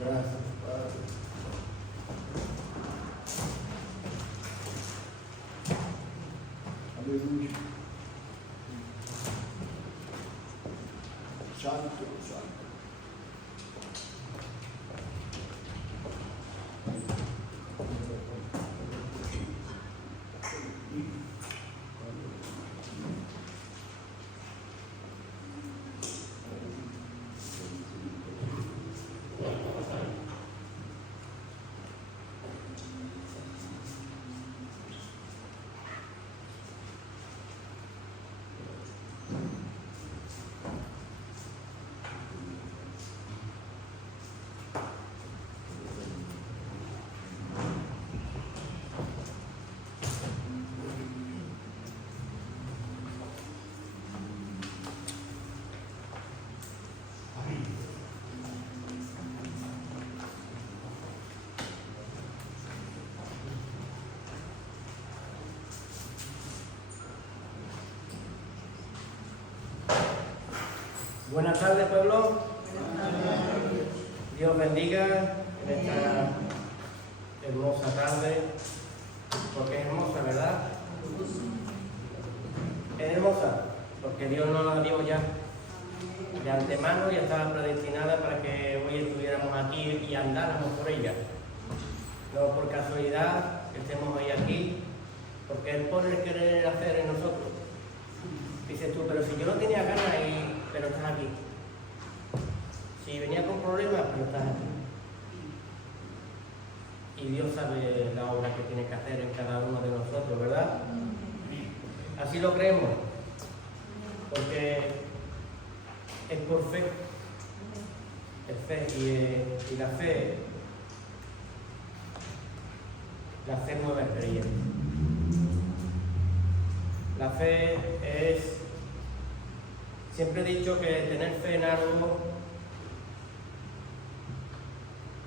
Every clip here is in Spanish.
Gracias, Padre. Aleluya. Santo, santo. Buenas tardes, pueblo. Dios bendiga en esta hermosa tarde, porque es hermosa, ¿verdad? Es hermosa, porque Dios nos la dio ya de antemano, ya estaba predestinada para que hoy estuviéramos aquí y andáramos por ella. No por casualidad que estemos hoy aquí, porque Él pone el querer hacer en nosotros. Dices tú, pero si yo no tenía ganas, pero estás aquí. Si venía con problemas, pero estás aquí. Y Dios sabe la obra que tiene que hacer en cada uno de nosotros, ¿verdad? Así lo creemos, porque es por fe. Es fe y la fe mueve al creyente. La fe es, siempre he dicho que tener fe en algo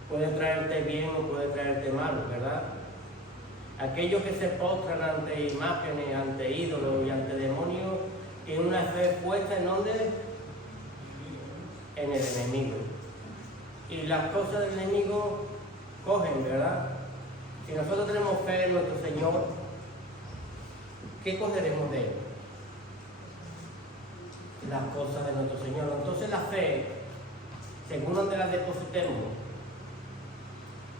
puede traerte bien o puede traerte mal, ¿verdad? Aquellos que se postran ante imágenes, ante ídolos y ante demonios, tienen una fe puesta ¿en dónde? En el enemigo. Y las cosas del enemigo cogen, ¿verdad? Si nosotros tenemos fe en nuestro Señor, ¿qué cogeremos de Él? Las cosas de nuestro Señor. Entonces la fe, según donde la depositemos,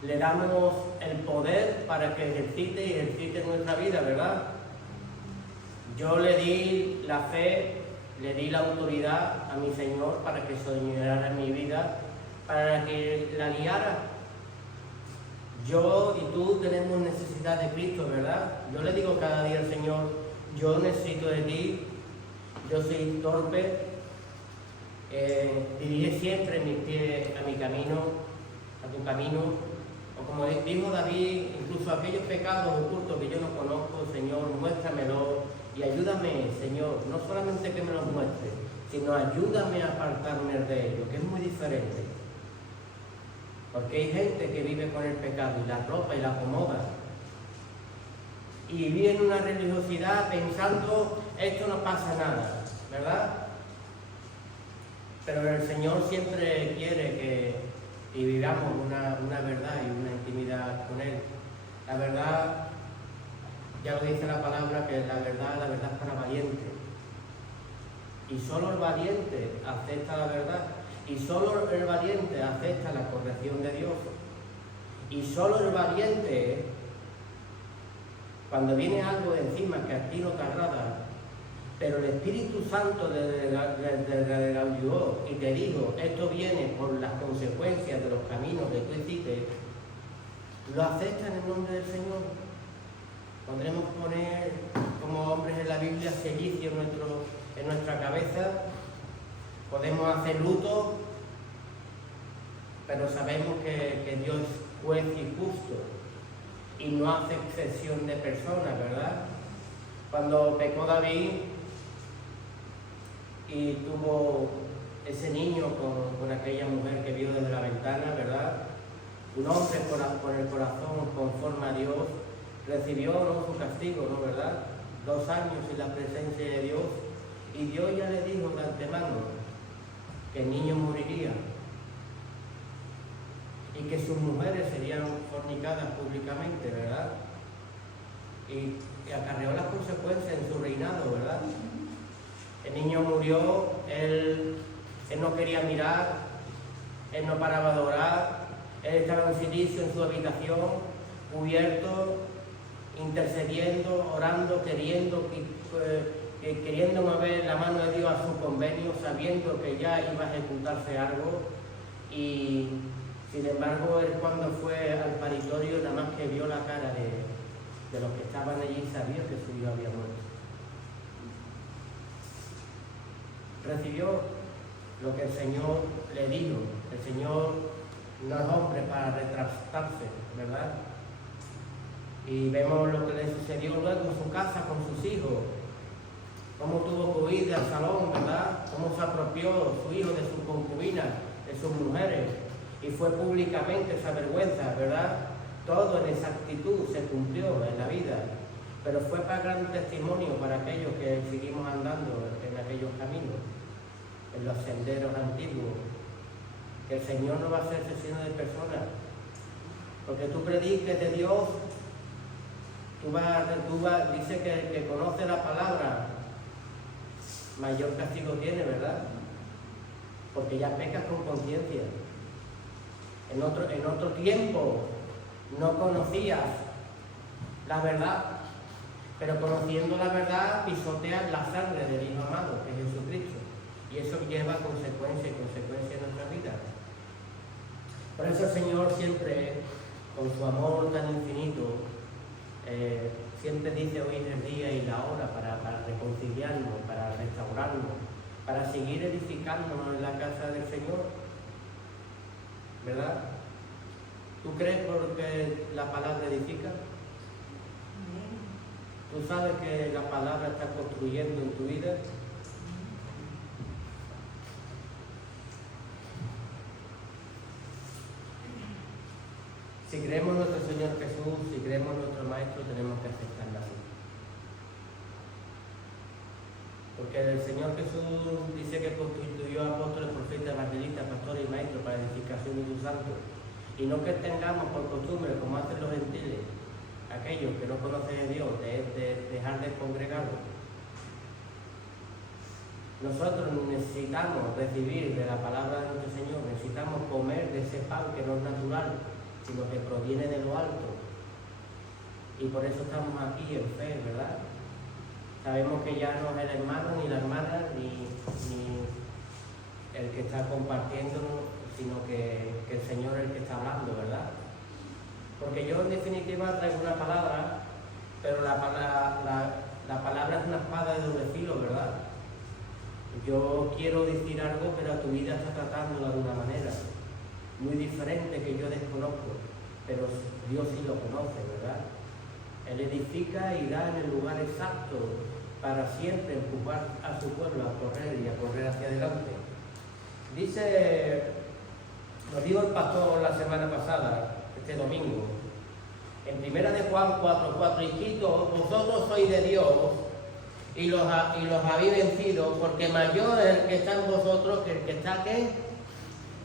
le damos el poder para que ejercite nuestra vida, ¿verdad? Yo le di la fe, le di la autoridad a mi Señor para que soñara en mi vida, para que la guiara. Yo y tú tenemos necesidad de Cristo, ¿verdad? Yo le digo cada día al Señor, yo necesito de ti, yo soy torpe, dirige siempre mis pies a mi camino, a tu camino, o como dijo David, incluso aquellos pecados ocultos que yo no conozco, Señor, muéstramelo y ayúdame, Señor, no solamente que me los muestre, sino ayúdame a apartarme de ellos, que es muy diferente. Porque hay gente que vive con el pecado y la ropa y la acomoda. Y vive en una religiosidad pensando, esto no pasa nada, ¿verdad? Pero el Señor siempre quiere que vivamos una verdad y una intimidad con Él. La verdad, ya lo dice la palabra, que la verdad es para valientes. Y solo el valiente acepta la verdad. Y solo el valiente acepta la corrección de Dios. Y solo el valiente, cuando viene algo de encima que a ti no te agrada, pero el Espíritu Santo te ayudó y te dijo, esto viene por las consecuencias de los caminos que tú hiciste, lo acepta en el nombre del Señor. Podremos poner como hombres en la Biblia cilicio en nuestra cabeza. Podemos hacer luto, pero sabemos que Dios es juez y justo y no hace excepción de personas, ¿verdad? Cuando pecó David y tuvo ese niño con aquella mujer que vio desde la ventana, ¿verdad? Un hombre con el corazón conforme a Dios recibió ¿no? su castigo, ¿no? ¿Verdad? 2 años en la presencia de Dios y Dios ya le dijo de antemano que el niño moriría. y que sus mujeres serían fornicadas públicamente, ¿verdad? Y acarreó las consecuencias en su reinado, ¿verdad? El niño murió, él no quería mirar, él no paraba de orar, él estaba en silicio en su habitación, cubierto, intercediendo, orando, queriendo mover la mano de Dios a su convenio, sabiendo que ya iba a ejecutarse algo. Y sin embargo, él cuando fue al paritorio, nada más que vio la cara de los que estaban allí, sabía que su hijo había muerto. Recibió lo que el Señor le dijo. El Señor no es hombre para retractarse, ¿verdad? Y vemos lo que le sucedió luego en su casa con sus hijos, cómo tuvo que huir del salón, ¿verdad? Cómo se apropió su hijo de sus concubinas, de sus mujeres, y fue públicamente esa vergüenza, ¿verdad? Todo en exactitud se cumplió en la vida, pero fue para gran testimonio para aquellos que seguimos andando en aquellos caminos, en los senderos antiguos, que el Señor no va a hacer asesino de personas, porque tú prediques de Dios, dice que el que conoce la palabra, mayor castigo tiene, ¿verdad? Porque ya pecas con conciencia. En otro tiempo no conocías la verdad, pero conociendo la verdad pisoteas la sangre del Hijo amado, que es Jesucristo. Y eso lleva consecuencias en nuestra vida. Por eso el Señor siempre, con su amor tan infinito, siempre dice: hoy es el día y la hora para reconciliarnos, para restaurarnos, para seguir edificándonos en la casa del Señor, ¿verdad? ¿Tú crees porque la palabra edifica? ¿Tú sabes que la palabra está construyendo en tu vida? Si creemos en nuestro Señor Jesús, si creemos en nuestro Maestro, tenemos que aceptarla así. Porque el Señor Jesús dice que constituyó apóstoles, profetas, evangelistas, pastores y maestros para edificación de sus santos. Y no que tengamos por costumbre, como hacen los gentiles, aquellos que no conocen a Dios, de dejar de congregarlos. Nosotros necesitamos recibir de la palabra de nuestro Señor, necesitamos comer de ese pan que no es natural, sino que proviene de lo alto. Y por eso estamos aquí en fe, ¿verdad? Sabemos que ya no es el hermano ni la hermana, ni el que está compartiendo, sino que el Señor es el que está hablando, ¿verdad? Porque yo en definitiva traigo una palabra, pero la palabra es una espada de doble filo, ¿verdad? Yo quiero decir algo, pero tu vida está tratándola de una manera muy diferente que yo desconozco, pero Dios sí lo conoce, ¿verdad? Él edifica y da en el lugar exacto para siempre empujar a su pueblo a correr hacia adelante. Dice, nos dijo el pastor la semana pasada, este domingo, en 1 de Juan 4:4, hijitos, vosotros sois de Dios y los habéis vencido, porque mayor es el que está en vosotros que el que está aquí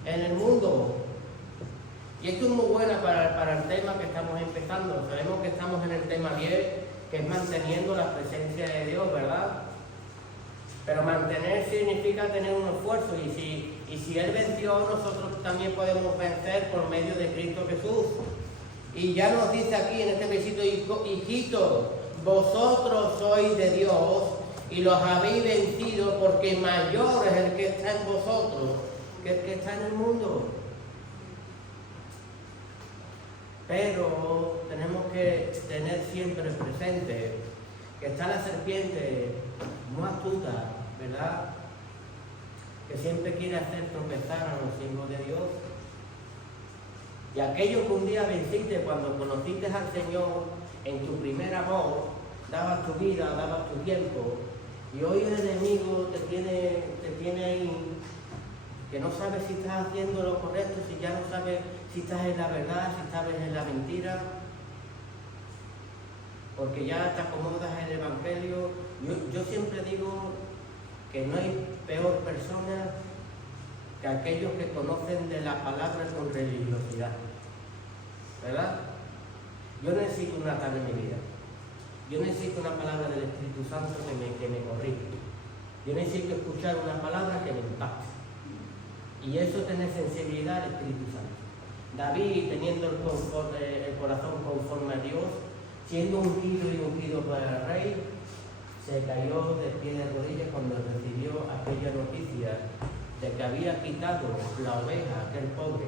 en el mundo. Y esto es muy bueno para el tema que estamos empezando. Sabemos que estamos en el tema 10, que es manteniendo la presencia de Dios, ¿verdad? Pero mantener significa tener un esfuerzo, y si Él venció, nosotros también podemos vencer por medio de Cristo Jesús. Y ya nos dice aquí en este versículo: hijitos, vosotros sois de Dios y los habéis vencido, porque mayor es el que está en vosotros que el que está en el mundo. Pero tenemos que tener siempre presente que está la serpiente muy astuta, ¿verdad? Que siempre quiere hacer tropezar a los hijos de Dios. Y aquello que un día venciste cuando conociste al Señor en tu primer amor, dabas tu vida, dabas tu tiempo, y hoy el enemigo te tiene ahí, que no sabes si estás haciendo lo correcto, si ya no sabes si estás en la verdad, si estás en la mentira, porque ya te acomodas en el Evangelio. Yo siempre digo que no hay peor persona que aquellos que conocen de la palabra con religiosidad, ¿verdad? Yo necesito una tarde en mi vida. Yo necesito una palabra del Espíritu Santo que me corrija. Yo necesito escuchar una palabra que me impacte. Y eso es tener sensibilidad al Espíritu Santo. David, teniendo el corazón conforme a Dios, siendo ungido y ungido por el rey, se cayó de pie de rodillas cuando recibió aquella noticia de que había quitado la oveja, aquel pobre.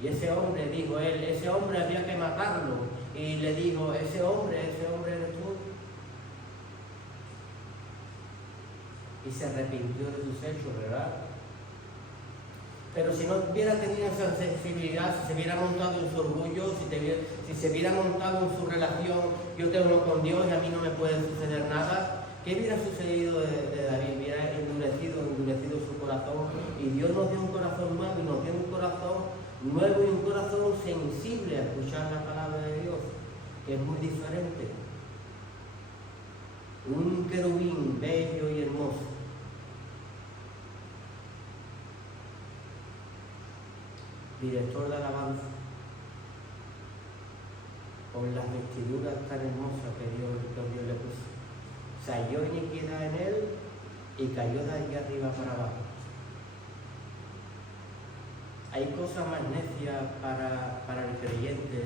Y ese hombre, dijo él, ese hombre había que matarlo. Y le dijo, ese hombre eres tú. Y se arrepintió de sus hechos, ¿verdad? Pero si no hubiera tenido esa sensibilidad, si se hubiera montado en su orgullo, si se hubiera montado en su relación, yo tengo con Dios y a mí no me puede suceder nada, ¿qué hubiera sucedido de David? Hubiera endurecido su corazón, y Dios nos dio un corazón nuevo, y nos dio un corazón nuevo y un corazón sensible a escuchar la palabra de Dios, que es muy diferente. Un querubín bello y hermoso. Director de alabanza, con las vestiduras tan hermosas que Dios le puso. Se halló iniquidad en él y cayó de allí arriba para abajo. Hay cosas más necias para el creyente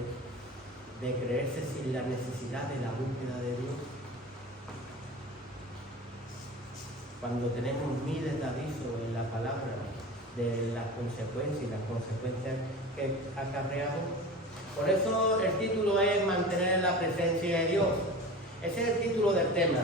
de creerse sin la necesidad de la búsqueda de Dios. Cuando tenemos miles de avisos en la palabra de las consecuencias y las consecuencias que acarreamos. Por eso el título es mantener la presencia de Dios. Ese es el título del tema.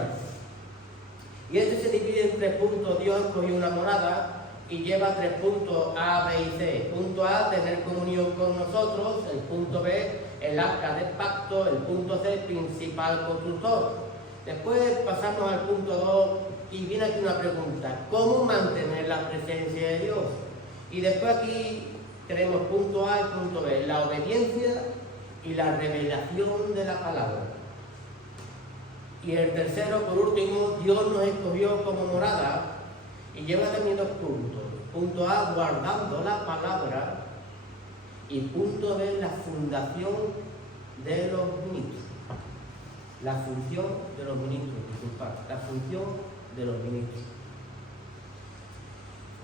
Y este se divide en 3 puntos. Dios escogió una morada y lleva 3 puntos A, B y C. Punto A, tener comunión con nosotros. El punto B, el arca del pacto. El punto C, principal constructor. Después pasamos al punto 2 y viene aquí una pregunta: ¿cómo mantener la presencia de Dios? Y después aquí tenemos punto A y punto B, la obediencia y la revelación de la palabra. Y el tercero, por último, Dios nos escogió como morada y lleva también 2 puntos. Punto A, guardando la palabra, y punto B, la fundación de los ministros. La función de los ministros, disculpad, la función de los ministros.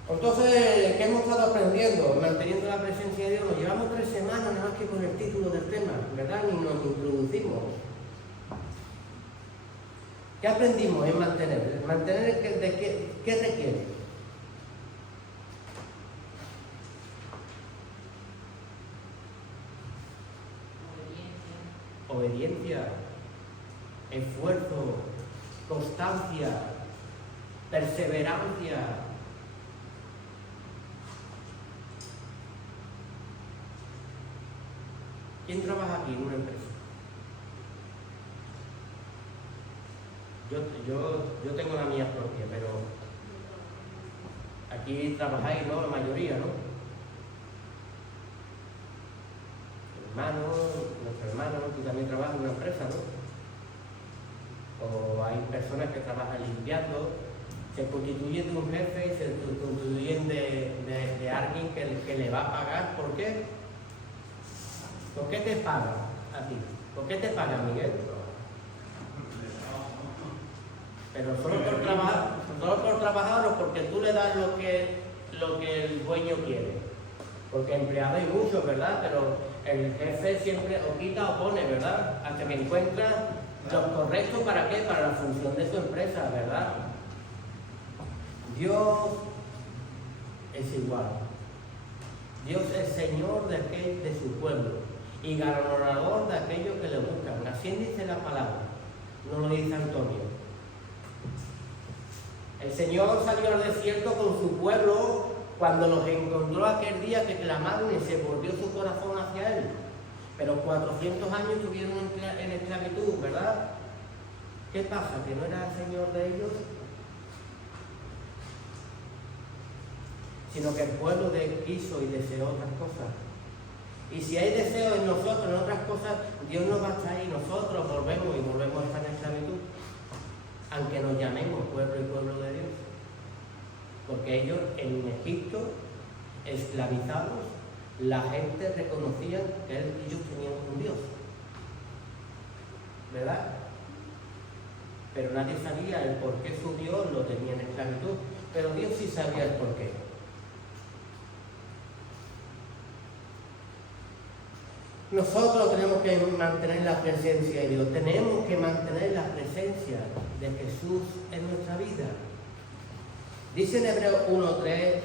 Entonces, ¿qué hemos estado aprendiendo? Manteniendo la presencia de Dios. Nos llevamos 3 semanas nada más que con el título del tema, ¿verdad? Ni nos introducimos. ¿Qué aprendimos en mantener? ¿Mantener qué requiere? Obediencia, esfuerzo, constancia, perseverancia. ¿Quién trabaja aquí en una empresa? Yo tengo la mía propia, pero aquí trabajáis, ¿no? La mayoría, ¿no? Nuestro hermano, tú también trabajas en una empresa, ¿no? O hay personas que trabajan limpiando, se constituyen de un jefe y se constituyen de alguien que le va a pagar. ¿Por qué? ¿Por qué te pagan a ti? ¿Por qué te pagan, Miguel? Pero solo por trabajar o porque tú le das lo que el dueño quiere. Porque empleados hay muchos, ¿verdad? Pero el jefe siempre o quita o pone, ¿verdad? Hasta que encuentra lo correcto. ¿Para qué? Para la función de su empresa, ¿verdad? Dios es igual. Dios es Señor de su pueblo y galardonador de aquellos que le buscan. Así dice la palabra, no lo dice Antonio. El Señor salió al desierto con su pueblo cuando los encontró aquel día que clamaron y se volvió su corazón hacia Él. Pero 400 años estuvieron en esclavitud, ¿verdad? ¿Qué pasa? ¿Que no era el Señor de ellos? Sino que el pueblo quiso y deseó otras cosas. Y si hay deseo en nosotros, en otras cosas, Dios no va a estar ahí. Nosotros volvemos a estar en esclavitud, aunque nos llamemos pueblo y pueblo de Dios. porque ellos en Egipto, esclavizados, la gente reconocía que ellos tenían un Dios, ¿verdad? Pero nadie sabía el por qué su Dios lo tenía en esclavitud, pero Dios sí sabía el por qué. Nosotros tenemos que mantener la presencia de Dios, tenemos que mantener la presencia de Jesús en nuestra vida. Dice en Hebreos 1:3,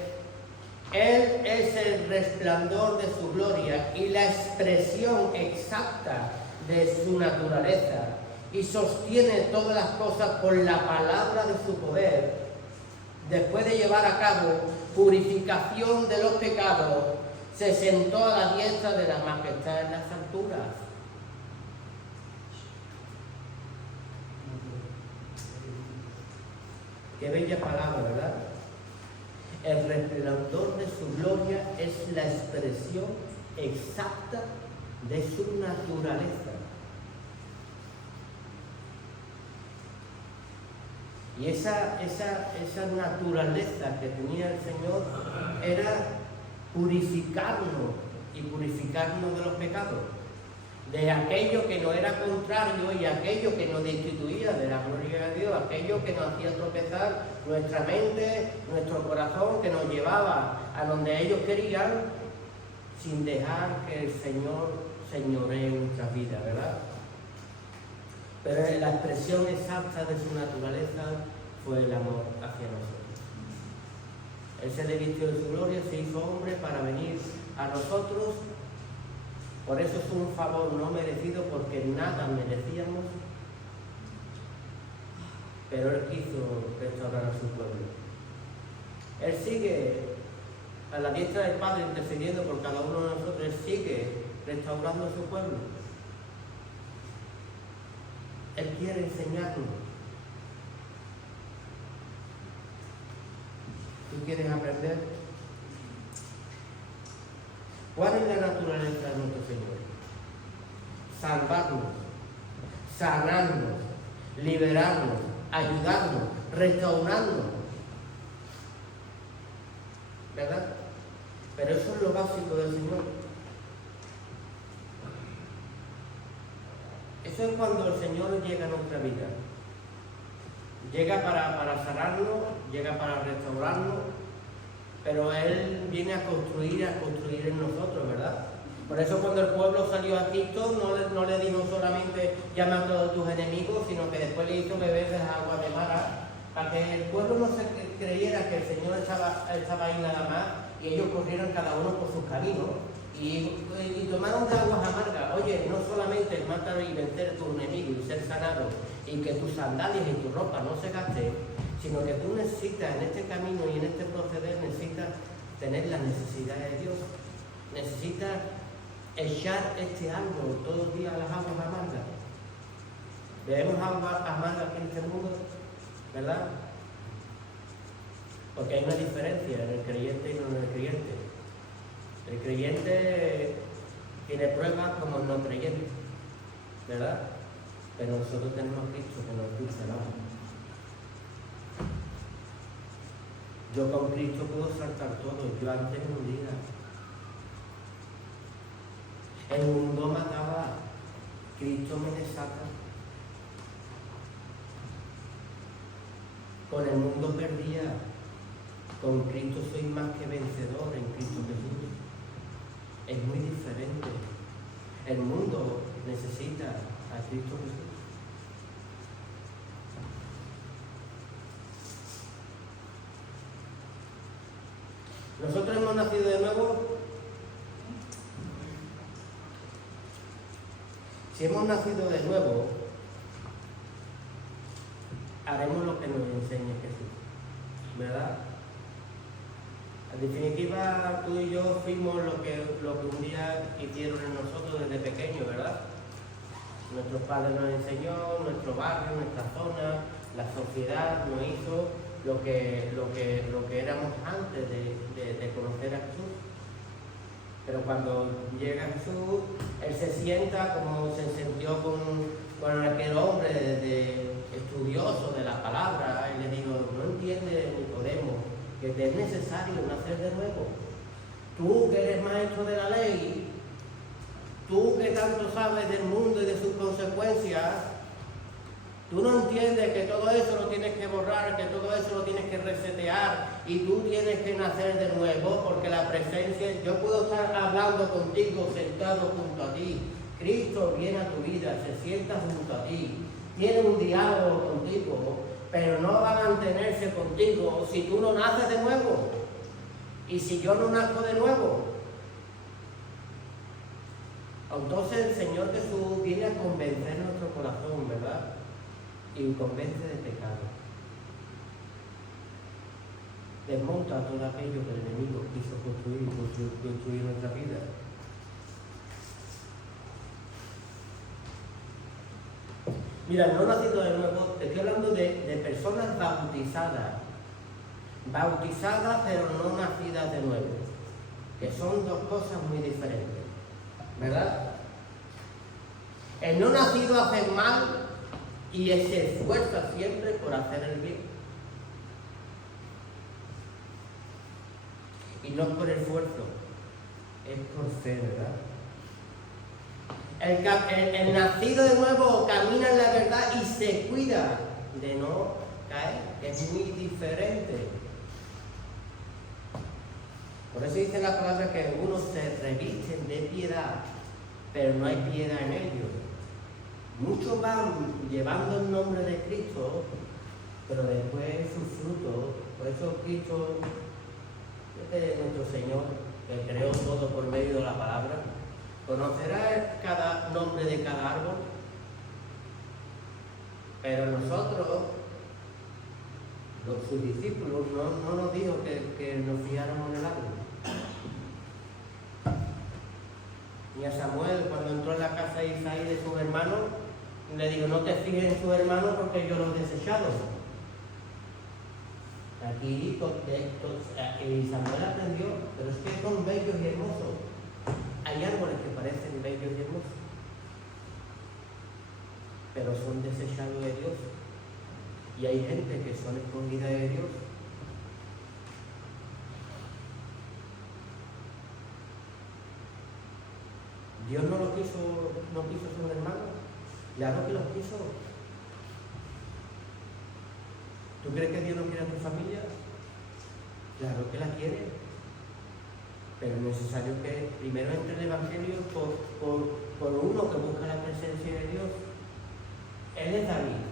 Él es el resplandor de su gloria y la expresión exacta de su naturaleza, y sostiene todas las cosas por la palabra de su poder. Después de llevar a cabo purificación de los pecados, se sentó a la diestra de la majestad en las alturas. Qué bella palabra, ¿verdad? El resplandor de su gloria es la expresión exacta de su naturaleza. Y esa naturaleza que tenía el Señor era purificarnos y purificarnos de los pecados, de aquello que nos era contrario y aquello que nos destituía de la gloria de Dios, aquello que nos hacía tropezar nuestra mente, nuestro corazón, que nos llevaba a donde ellos querían, sin dejar que el Señor señoree nuestra vida, ¿verdad? Pero la expresión exacta de su naturaleza fue el amor hacia nosotros. Él se le vistió de su gloria, se hizo hombre para venir a nosotros. Por eso es un favor no merecido, porque nada merecíamos. Pero Él quiso restaurar a su pueblo. Él sigue a la diestra del Padre intercediendo por cada uno de nosotros. Él sigue restaurando a su pueblo. Él quiere enseñarnos. ¿Tú quieres aprender? ¿Cuál es la naturaleza de nuestro Señor? Salvarnos, sanarnos, liberarnos, ayudarnos, restaurarnos. ¿Verdad? Pero eso es lo básico del Señor. Eso es cuando el Señor llega a nuestra vida. Llega para sanarnos, llega para restaurarnos, pero Él viene a construir en nosotros, ¿verdad? Por eso cuando el pueblo salió a Egipto no le dijo solamente llama a todos tus enemigos, sino que después le hizo beber de agua de Mara, para que el pueblo no se creyera que el Señor estaba ahí nada más, y ellos corrieron cada uno por sus caminos y tomaron de aguas amargas. Oye, no solamente matar y vencer a tu enemigo y ser sanado, y que tus sandalias y tu ropa no se gasten, sino que tú necesitas en este camino y en este proceder, necesitas tener la necesidad de Dios. Necesitas echar este árbol todos los días a las aguas amargas. Bebemos aguas amargas aquí en este mundo, ¿verdad? Porque hay una diferencia en el creyente y no en el creyente. El creyente tiene pruebas como el no creyente, ¿verdad? Pero nosotros tenemos a Cristo que nos dulce el alma. Yo con Cristo puedo saltar todo. Yo antes me hundía. El mundo mataba. Cristo me desata. Con el mundo perdía. Con Cristo soy más que vencedor en Cristo Jesús. Es muy diferente. El mundo necesita a Cristo Jesús. Nosotros hemos nacido de nuevo. Si hemos nacido de nuevo, haremos lo que nos enseñe Jesús, ¿verdad? En definitiva, tú y yo fuimos lo que un día hicieron en nosotros desde pequeños, ¿verdad? Nuestros padres nos enseñó, nuestro barrio, nuestra zona, la sociedad nos hizo lo que éramos antes de conocer a Jesús. Pero cuando llega Jesús, Él se sienta como se sintió con aquel hombre estudioso de la palabra, y le dijo, no entiende Nicodemo que te es necesario nacer de nuevo. Tú que eres maestro de la ley, tú que tanto sabes del mundo y de sus consecuencias, tú no entiendes que todo eso lo tienes que borrar, que todo eso lo tienes que resetear y tú tienes que nacer de nuevo, porque la presencia, yo puedo estar hablando contigo, sentado junto a ti. Cristo viene a tu vida, se sienta junto a ti, tiene un diálogo contigo, pero no va a mantenerse contigo si tú no naces de nuevo. Y si yo no nazco de nuevo, entonces el Señor Jesús viene a convencer nuestro corazón, ¿verdad? Y convence de pecado. Desmonta todo aquello que el enemigo quiso construir nuestra vida. Mira, no nacido de nuevo, te estoy hablando de personas bautizadas pero no nacidas de nuevo, que son dos cosas muy diferentes, ¿verdad? El no nacido hace mal y se esfuerza siempre por hacer el bien. Y no es por esfuerzo, es por fe, ¿verdad? El nacido de nuevo camina en la verdad y se cuida de no caer. Es muy diferente. Por eso dice la palabra que algunos se revisten de piedad, pero no hay piedad en ellos. Muchos van llevando el nombre de Cristo, pero después sus frutos. Por eso Cristo, este es nuestro Señor, que creó todo por medio de la palabra. Conocerá cada nombre de cada árbol, pero nosotros, sus discípulos, no nos dijo que nos fijáramos en el árbol. Ni a Samuel, cuando entró en la casa de Isaí de sus hermanos, le dijo: no te fijes en sus hermanos porque yo los he desechado. Aquí Samuel aprendió, pero es que son bellos y hermosos. Hay árboles que parecen bellos y hermosos, pero son desechados de Dios. Y hay gente que son escogida de Dios. Dios no quiso sus hermanos. Claro que los quiso. ¿Tú crees que Dios no quiere a tu familia? Claro que la quiere. Pero es necesario que primero entre el Evangelio por uno que busca la presencia de Dios. Él es David.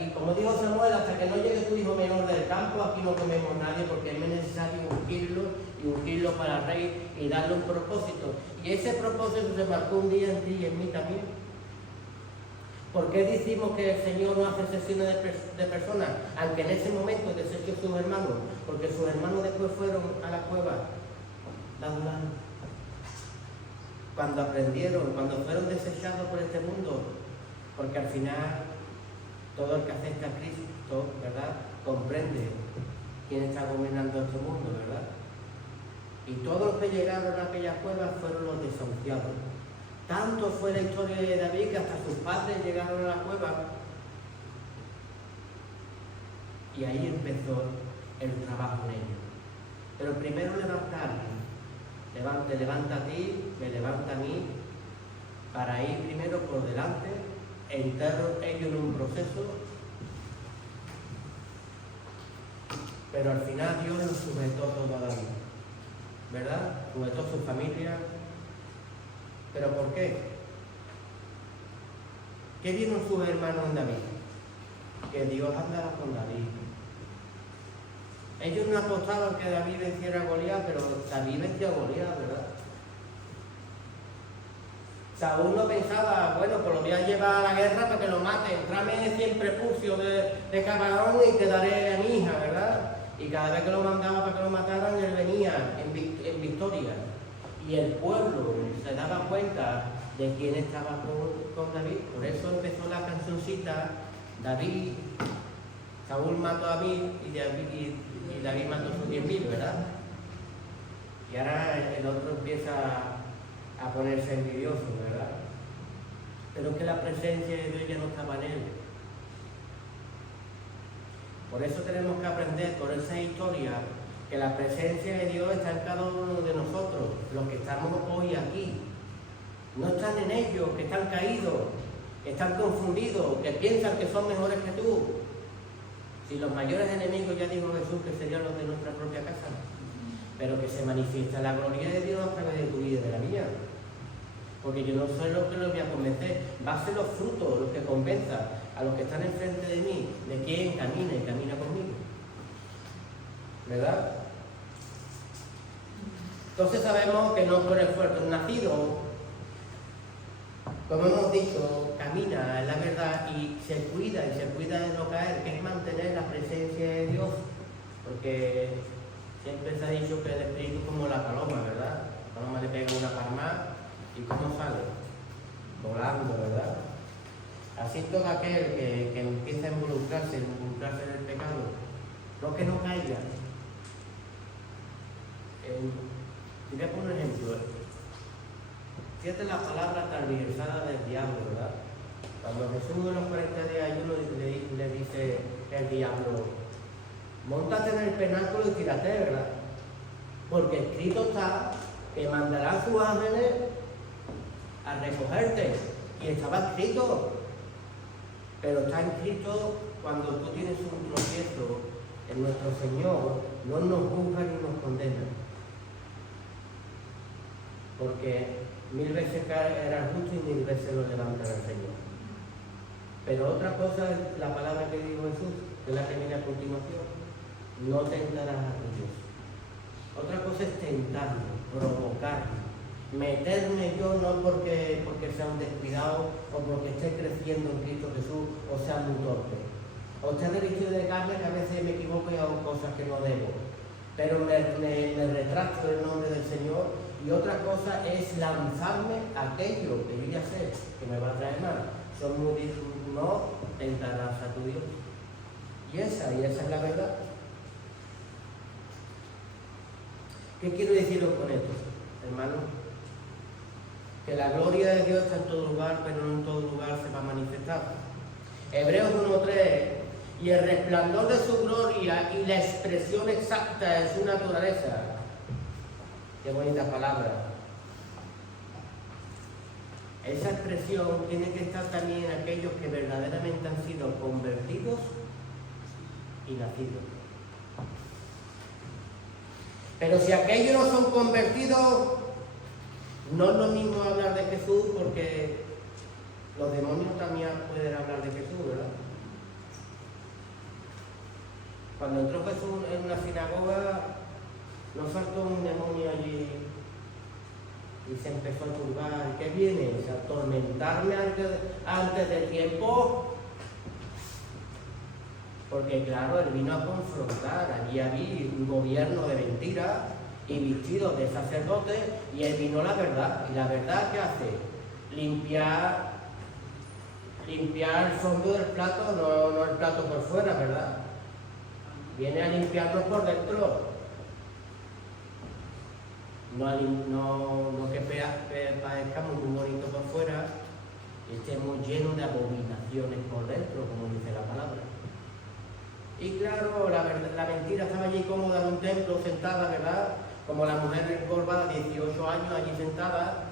Y como dijo Samuel, hasta que no llegue tu hijo menor del campo, aquí no comemos nadie, porque es necesario ungirlo para rey y darle un propósito. Y ese propósito se marcó un día en ti y en mí también. ¿Por qué decimos que el Señor no hace excepciones de personas? Aunque en ese momento desechó a sus hermanos, porque sus hermanos después fueron a la cueva, cuando aprendieron, cuando fueron desechados por este mundo, porque al final todo el que acepta a Cristo, ¿verdad?, comprende quién está gobernando este mundo, ¿verdad? Y todos los que llegaron a aquella cueva fueron los desahuciados. Tanto fue la historia de David que hasta sus padres llegaron a la cueva. Y ahí empezó el trabajo en ellos. Pero primero levantar. Te levanta a ti, me levanta a mí, para ir primero por delante, entrar ellos en un proceso, pero al final Dios nos sujetó toda la vida, ¿verdad? Sujetó su familia. ¿Pero por qué? ¿Qué vieron sus hermanos en David? Que Dios andaba con David. Ellos no apostaban que David venciera a Goliat, pero David venció a Goliat, ¿verdad? Saúl no pensaba, bueno, pues lo voy a llevar a la guerra para que lo maten. Tráeme 100 prepucios de camarón y te daré a mi hija, ¿verdad? Y cada vez que lo mandaba para que lo mataran, él venía en victoria. Y el pueblo se daba cuenta de quién estaba con David. Por eso empezó la cancioncita: David, Saúl mató a David y David mató a sus 10.000, ¿verdad? Y ahora el otro empieza a ponerse envidioso, ¿verdad? Pero es que la presencia de Dios ya no estaba en él. Por eso tenemos que aprender por esa historia que la presencia de Dios está en cada uno de nosotros, los que estamos hoy aquí. No están en ellos, que están caídos, que están confundidos, que piensan que son mejores que tú. Si los mayores enemigos, ya dijo Jesús, que serían los de nuestra propia casa, pero que se manifiesta la gloria de Dios a través de tu vida y de la mía. Porque yo no soy lo que los voy a convencer, va a ser los frutos los que convenzan a los que están enfrente de mí de quién camina y camina conmigo. ¿Verdad? Entonces sabemos que no por esfuerzo nacido, como hemos dicho, camina en la verdad y se cuida de no caer, que es mantener la presencia de Dios, porque siempre se ha dicho que el espíritu es como la paloma, ¿verdad? La paloma le pega una palma y ¿cómo sale? Volando, ¿verdad? Así todo aquel que empieza a involucrarse en el pecado, no que no caiga. Te voy a poner un ejemplo. Fíjate la palabra transversada del diablo, ¿verdad? Cuando Jesús en los 40 días de ayuno le dice el diablo, móntate en el penáculo y tírate, ¿verdad? Porque escrito está que mandará sus ángeles a recogerte. Y estaba escrito. Pero está escrito cuando tú tienes un tropiezo en nuestro Señor, no nos juzga ni nos condena. Porque 1000 veces era justo y 1000 veces lo levantará el Señor. Pero otra cosa es la palabra que dijo Jesús, que es la que viene a continuación. No tentarás a tu Dios. Otra cosa es tentarme, provocarme, meterme yo no porque sea un descuidado o porque esté creciendo en Cristo Jesús o sea muy torpe. O esté revestido de carne que a veces me equivoco y hago cosas que no debo. Pero me retracto en el nombre del Señor. Y otra cosa es lanzarme a aquello que yo ya sé que me va a traer mal. No tentarás a tu Dios. Y esa es la verdad. ¿Qué quiero deciros con esto, hermano? Que la gloria de Dios está en todo lugar, pero no en todo lugar se va a manifestar. Hebreos 1:3, y el resplandor de su gloria y la expresión exacta de su naturaleza. Qué bonita palabra. Esa expresión tiene que estar también en aquellos que verdaderamente han sido convertidos y nacidos. Pero si aquellos no son convertidos, no es lo mismo hablar de Jesús, porque los demonios también pueden hablar de Jesús, ¿verdad? Cuando entró Jesús en una sinagoga, no saltó un demonio allí y se empezó a turbar. ¿Qué viene? ¿A atormentarme antes del tiempo? Porque claro, él vino a confrontar. Allí había un gobierno de mentiras y vestidos de sacerdotes, y él vino a la verdad. ¿Y la verdad qué hace? Limpiar el fondo del plato, no el plato por fuera, ¿verdad? Viene a limpiarnos por dentro. No que parezcamos muy bonitos por fuera y estemos llenos de abominaciones por dentro, como dice la palabra. Y claro, la mentira estaba allí cómoda en un templo, sentada, ¿verdad? Como la mujer encorvada, 18 años allí sentada.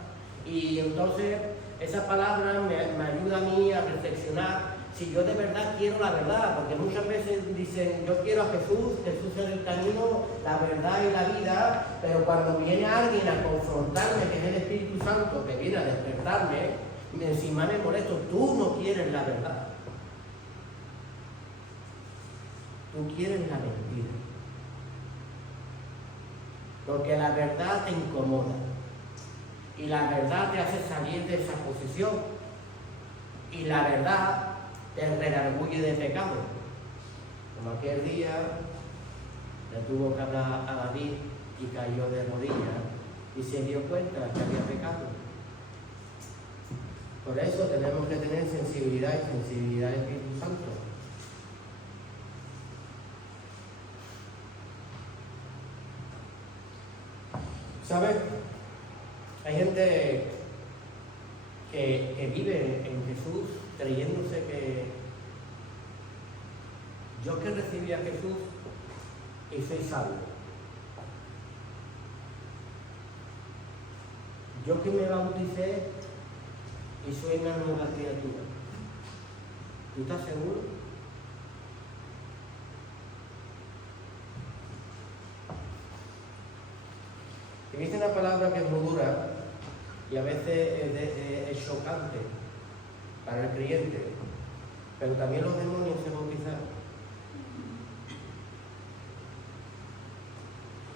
Y entonces esa palabra me ayuda a mí a reflexionar si yo de verdad quiero la verdad, porque muchas veces dicen, yo quiero a Jesús es el camino, la verdad y la vida, pero cuando viene alguien a confrontarme, que es el Espíritu Santo, que viene a despertarme, encima me molesto, tú no quieres la verdad. Tú quieres la mentira. Porque la verdad te incomoda. Y la verdad te hace salir de esa posición. Y la verdad te redarguye de pecado. Como aquel día le tuvo que hablar a David y cayó de rodillas y se dio cuenta que había pecado. Por eso tenemos que tener sensibilidad del Espíritu Santo. ¿Sabes? Hay gente que vive en Jesús creyéndose que Yo que recibí a Jesús y soy salvo. Yo que me bauticé y soy una nueva criatura. ¿Tú estás seguro? Dice una palabra que es muy dura y a veces es chocante para el creyente, pero también los demonios se bautizaron.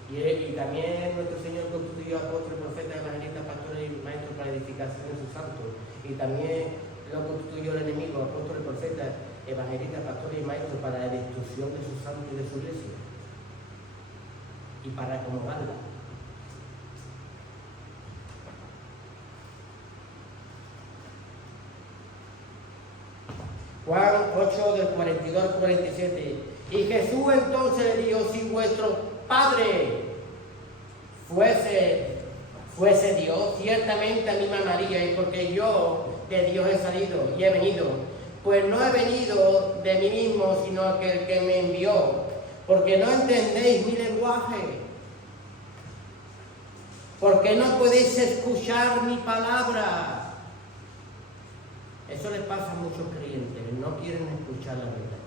Y también nuestro Señor constituyó apóstoles, profetas, evangelistas, pastores y maestros para edificación de sus santos. Y también lo constituyó el enemigo, apóstoles, profetas, evangelistas, pastores y maestros para la destrucción de sus santos y de su iglesia. Y para acomodarla. Juan 8, del 42 al 47. Y Jesús entonces le dijo: si vuestro Padre fuese Dios, ciertamente a mí me amaría, y porque yo de Dios he salido y he venido, pues no he venido de mí mismo, sino aquel que me envió, porque no entendéis mi lenguaje, porque no podéis escuchar mi palabra. Eso le pasa a muchos creyentes, no quieren escuchar la verdad.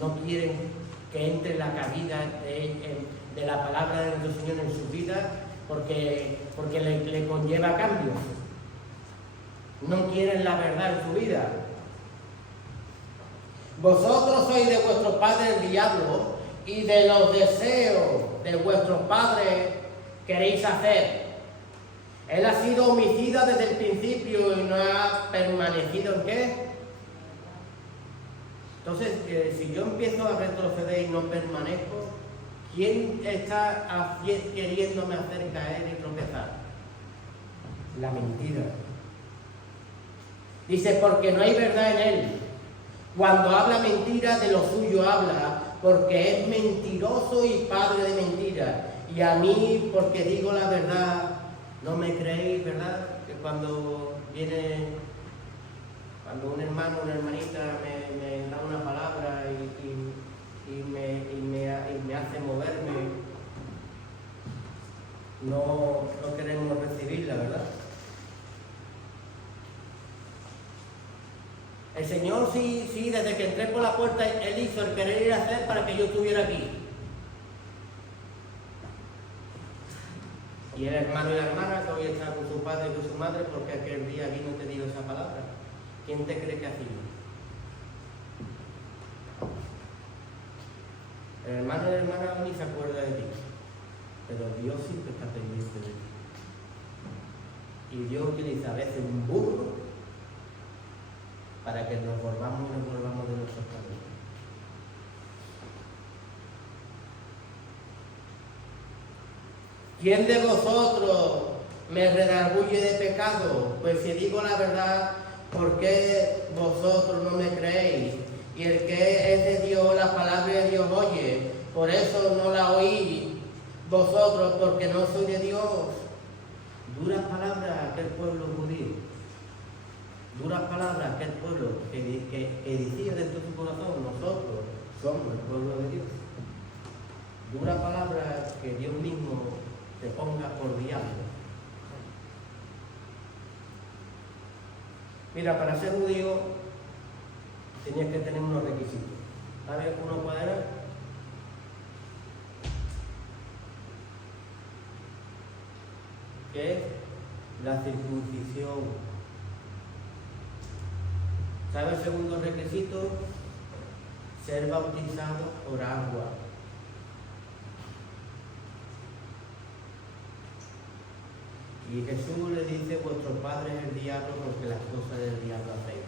No quieren que entre la cabida de la palabra de nuestro Señor en su vida porque le conlleva cambios. No quieren la verdad en su vida. Vosotros sois de vuestro padre el diablo y de los deseos de vuestros padres queréis hacer. Él ha sido homicida desde el principio y no ha permanecido ¿en qué? Entonces, si yo empiezo a retroceder y no permanezco, ¿quién está queriéndome hacer caer y tropezar? La mentira. Dice, porque no hay verdad en él. Cuando habla mentira, de lo suyo habla, porque es mentiroso y padre de mentira. Y a mí, porque digo la verdad, no me creéis, ¿verdad? Que cuando un hermano o una hermanita me da una palabra y me hace moverme, no queremos recibirla, ¿verdad? El Señor sí, desde que entré por la puerta, Él hizo el querer ir a hacer para que yo estuviera aquí. Y el hermano y la hermana que hoy está con su padre y con su madre porque aquel día vino y te dijo esa palabra. ¿Quién te cree que ha sido? El hermano y la hermana ni se acuerda de ti, pero Dios siempre está pendiente de ti. Y Dios utiliza a veces un burro para que nos volvamos y nos volvamos de nuestros caminos. ¿Quién de vosotros me redarguye de pecado? Pues si digo la verdad, ¿por qué vosotros no me creéis? Y el que es de Dios, la palabra de Dios oye. Por eso no la oís vosotros, porque no soy de Dios. Duras palabras aquel pueblo judío. Duras palabras aquel pueblo que decía dentro de su corazón: nosotros somos el pueblo de Dios. Duras palabras que Dios mismo te ponga por diablo. Mira, para ser judío tenías que tener unos requisitos. ¿Sabes uno cuál era? Que es la circuncisión. ¿Sabes el segundo requisito? Ser bautizado por agua. Y Jesús le dice: vuestro padre es el diablo, porque las cosas del diablo hacéis.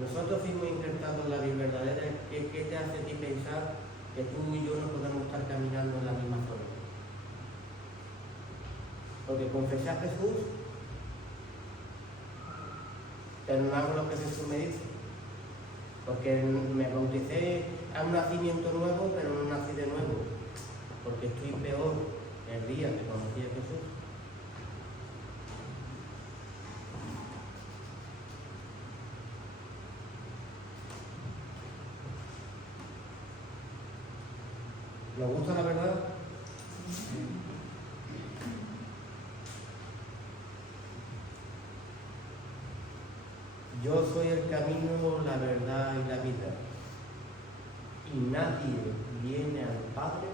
Nosotros fuimos injertados en la vida verdadera. ¿Qué te hace a ti pensar que tú y yo no podemos estar caminando en la misma forma? Porque confesé a Jesús, pero no hago lo que Jesús me dice. Porque me bauticé a un nacimiento nuevo, pero no nací de nuevo. Porque estoy peor el día que conocí a Jesús. ¿Nos gusta la verdad? Yo soy el camino, la verdad y la vida. Y nadie viene al Padre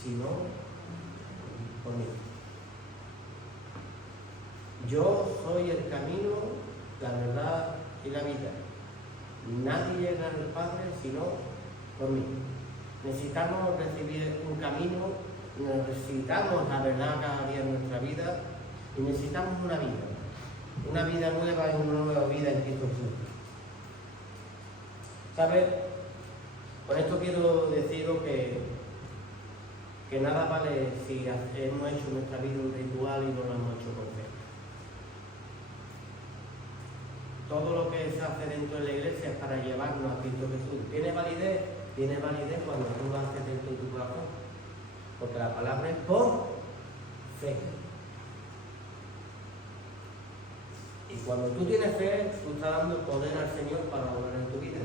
sino por mí. Yo soy el camino, la verdad y la vida. Nadie llega al Padre sino por mí. Necesitamos recibir un camino, necesitamos la verdad cada día en nuestra vida y necesitamos una vida nueva y una nueva vida en Cristo Jesús. ¿Sabes? Con esto quiero deciros que nada vale si hemos hecho nuestra vida un ritual y no lo hemos hecho con fe. Todo lo que se hace dentro de la iglesia es para llevarnos a Cristo Jesús. ¿Tiene validez? Tiene validez cuando tú lo haces dentro de tu corazón. Porque la palabra es por fe. Y cuando tú tienes fe, tú estás dando poder al Señor para obrar en tu vida.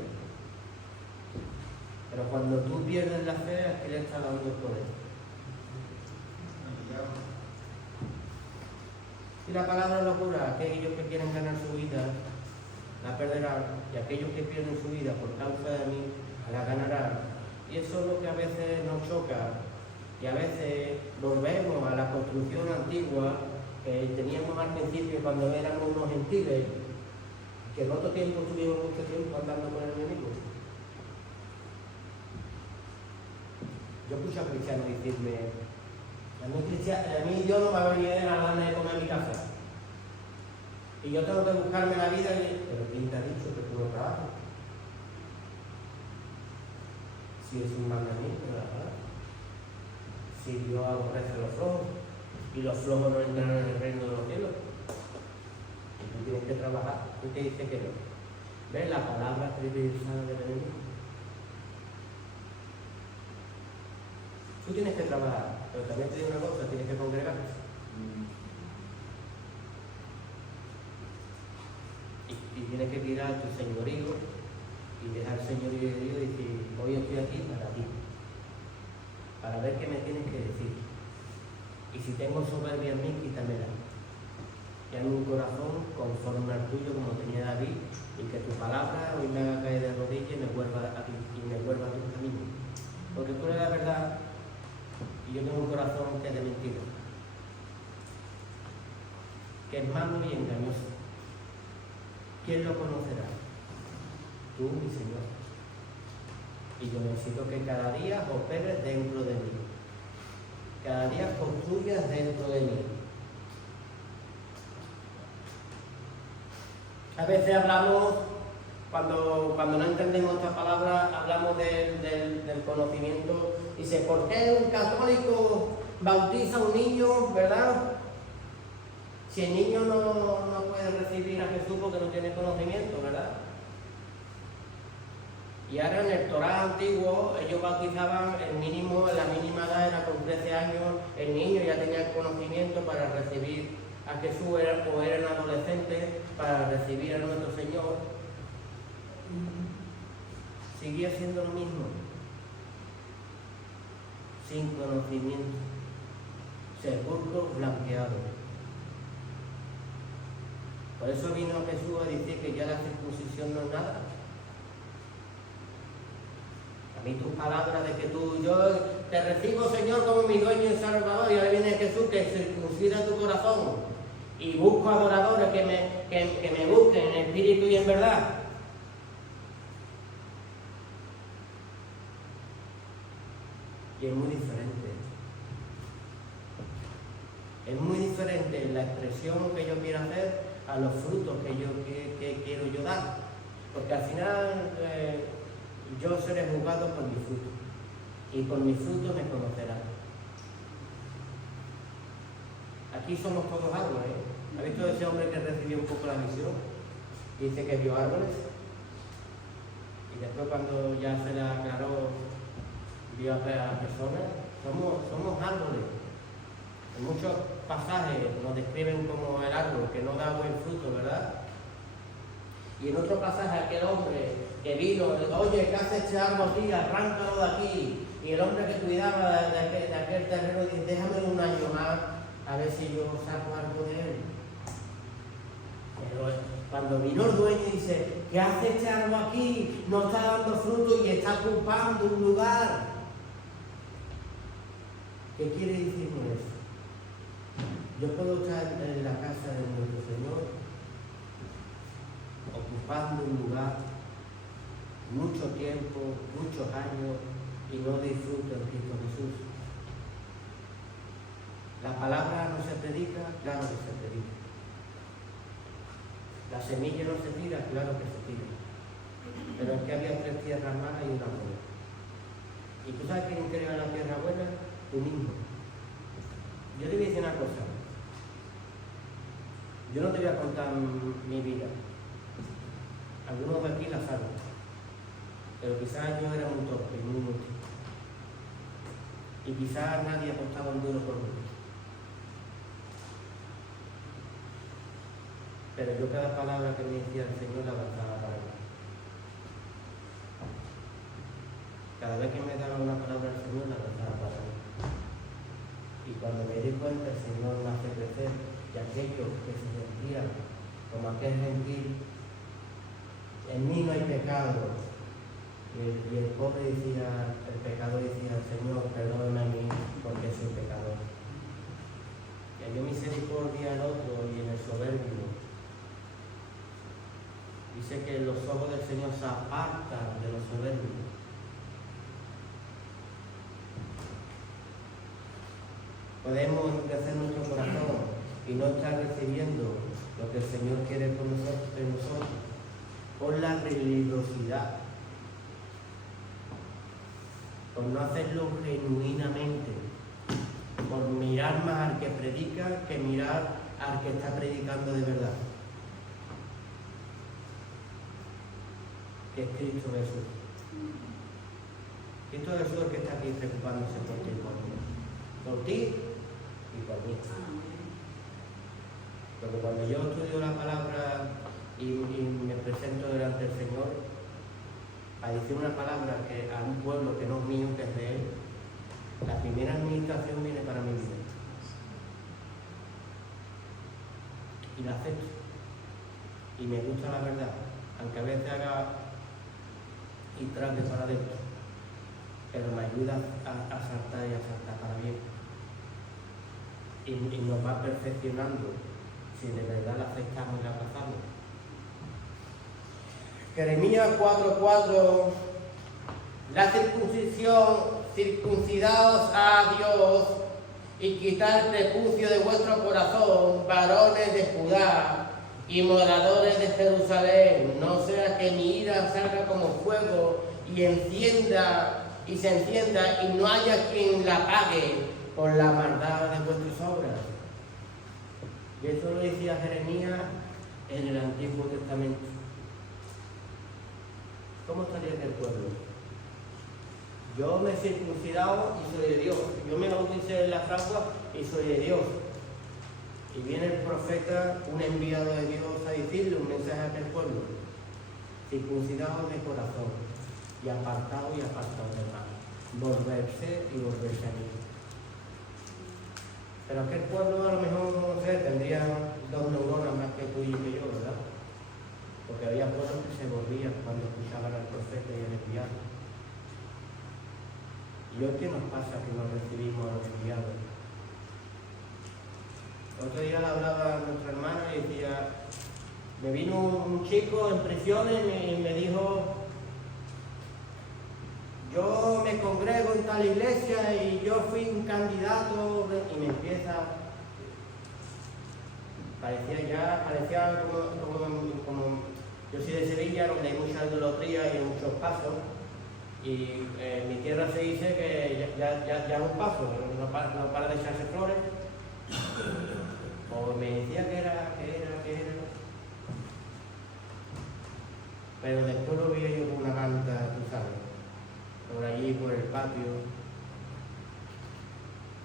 Pero cuando tú pierdes la fe, ¿a qué le estás dando el poder? Y la palabra locura, aquellos que quieren ganar su vida, la perderán, y aquellos que pierden su vida por causa de mí, la ganarán. Y eso es lo que a veces nos choca, y a veces volvemos a la construcción antigua que teníamos al principio cuando éramos unos gentiles, que en otro tiempo estuvimos mucho tiempo andando con el enemigo. Yo escucho a cristianos decirme, a mí Dios no me va a venir a la gana de comer en mi casa. Y yo tengo que buscarme la vida, pero ¿quién te ha dicho que tú no trabajas? Si es un mandamiento, ¿verdad? Si Dios aborrece a los flojos, y los flojos no entran en el reino de los cielos. Y tú tienes que trabajar. ¿Tú te dices que no? ¿Ves la palabra trivializada del enemigo? Tú tienes que trabajar, pero también te digo una cosa, tienes que congregarte. Y tienes que tirar tu señorío y dejar el señorío de Dios y decir, hoy estoy aquí para ti, para ver qué me tienes que decir. Y si tengo soberbia en mí, quítamela. Y hazme un corazón conforme al tuyo, como tenía David, y que tu palabra hoy me haga caer de rodillas y me vuelva a tu camino. Porque tú eres la verdad. Y yo tengo un corazón que es de mentira, que es malo y engañoso. ¿Quién lo conocerá? Tú, mi Señor. Y yo necesito que cada día operes dentro de mí. Cada día construyas dentro de mí. A veces hablamos, cuando no entendemos esta palabra, hablamos del conocimiento. Dice, ¿por qué un católico bautiza a un niño, verdad? Si el niño no puede recibir a Jesús porque no tiene conocimiento, ¿verdad? Y ahora en el Torá antiguo, ellos bautizaban la mínima edad era con 13 años, el niño ya tenía conocimiento para recibir a Jesús, o eran adolescentes para recibir a nuestro Señor. Seguía siendo lo mismo, sin conocimiento, sepulcro blanqueado. Por eso vino Jesús a decir que ya la circuncisión no es nada. A mí tus palabras de que yo te recibo, Señor, como mi dueño y Salvador, y ahora viene Jesús que circuncida tu corazón y busco adoradores que me busquen en espíritu y en verdad. Y es muy diferente. Es muy diferente la expresión que yo quiero hacer a los frutos que quiero yo dar. Porque al final yo seré juzgado por mi fruto. Y por mi fruto me conocerán. Aquí somos todos árboles. ¿Ha visto ese hombre que recibió un poco la visión? Dice que vio árboles. Y después cuando ya se le aclaró, vio a personas. Somos árboles. En muchos pasajes nos describen como el árbol que no da buen fruto, ¿verdad? Y en otro pasaje aquel hombre que vino, oye, ¿qué hace este árbol aquí? Arráncalo de aquí. Y el hombre que cuidaba de aquel terreno dice, déjame un año más a ver si yo saco algo de él. Pero cuando vino el dueño y dice, ¿qué hace este árbol aquí? No está dando fruto y está ocupando un lugar. ¿Qué quiere decirme eso? Yo puedo estar en la casa de nuestro Señor ocupando un lugar mucho tiempo, muchos años y no disfruto en Cristo Jesús. La palabra no se predica, claro que se predica. La semilla no se tira, claro que se tira. Pero es que había 3 tierras malas y una buena. ¿Y tú sabes quién crea la tierra buena? Tú mismo. Yo te voy a decir una cosa. Yo no te voy a contar mi vida. Algunos de aquí la saben. Pero quizás yo era muy torpe, muy inútil. Y quizás nadie apostaba un duro por mí. Pero yo cada palabra que me decía el Señor la guardaba para mí. Cada vez que me daba una palabra el Señor la guardaba para mí. Y cuando me di cuenta el Señor me hace crecer y aquellos que se sentían como aquel gentil, en mí no hay pecado. Y el pobre decía, el pecador decía, Señor, perdóname a mí porque soy pecador. Y halló misericordia al otro y en el soberbio. Dice que los ojos del Señor se apartan de los soberbios. Podemos endurecer nuestro corazón y no estar recibiendo lo que el Señor quiere con nosotros, de nosotros, por la religiosidad, por no hacerlo genuinamente, por mirar más al que predica que mirar al que está predicando de verdad, que es Cristo Jesús. Cristo Jesús es el que está aquí preocupándose por ti y por ti y por mí. Porque cuando yo estudio la palabra y me presento delante del Señor, a decir una palabra que a un pueblo que no es mío, que es de Él, la primera administración viene para mi vida. Y la acepto. Y me gusta la verdad, aunque a veces haga y trate para adentro, pero me ayuda a saltar y a saltar para bien. Y nos va perfeccionando si de verdad la aceptamos y la abrazamos. Jeremías 4:4, la circuncisión, circuncidaos a Dios y quitad el prepucio de vuestro corazón, varones de Judá y moradores de Jerusalén, no sea que mi ira salga como fuego y se encienda y no haya quien la pague por la maldad de vuestras obras. Y eso lo decía Jeremías en el Antiguo Testamento. ¿Cómo estaría aquel pueblo? Yo me he circuncidado y soy de Dios. Yo me bauticé en la fragua y soy de Dios. Y viene el profeta, un enviado de Dios, a decirle un mensaje a aquel pueblo. Circuncidados de corazón y apartados del mal. Volverse y volverse a mí. Pero aquel pueblo a lo mejor, no sé, tendría 2 neuronas más que tú y que yo, ¿verdad? Porque había pueblos que se volvían cuando escuchaban al profeta y al enviado. ¿Y hoy qué nos pasa que no recibimos a los enviados? Otro día le hablaba a nuestra hermana y decía, me vino un chico en prisiones y me dijo, yo me congrego en tal iglesia y yo fui un candidato, y me empieza, parecía como yo soy de Sevilla, donde hay mucha idolatría y muchos pasos, y en mi tierra se dice que ya un paso, no para de echarse flores, o me decía que era, pero después lo vi yo con una manta, tú sabes, por allí, por el patio.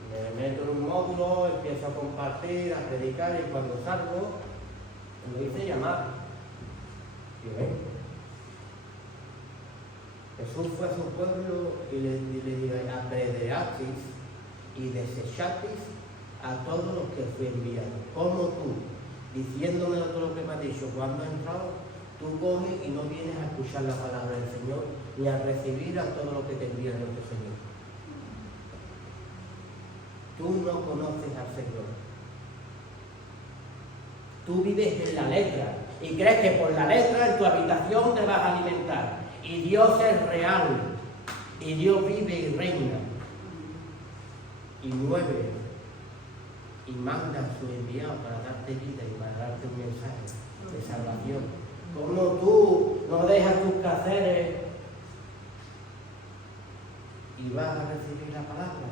Me meto en un módulo, empiezo a compartir, a predicar y cuando salgo me dice llamar. Y ven. Jesús fue a su pueblo y le dijo, apedreasteis y desechasteis a todos los que fui enviado. Como tú, diciéndome todo lo que me has dicho, cuando he entrado, tú coges y no vienes a escuchar la palabra del Señor, ni a recibir a todo lo que te envía nuestro Señor. Tú no conoces al Señor. Tú vives en la letra y crees que por la letra en tu habitación te vas a alimentar. Y Dios es real. Y Dios vive y reina. Y mueve. Y manda a su enviado para darte vida y para darte un mensaje de salvación. Como tú no dejas tus quehaceres y vas a recibir la palabra.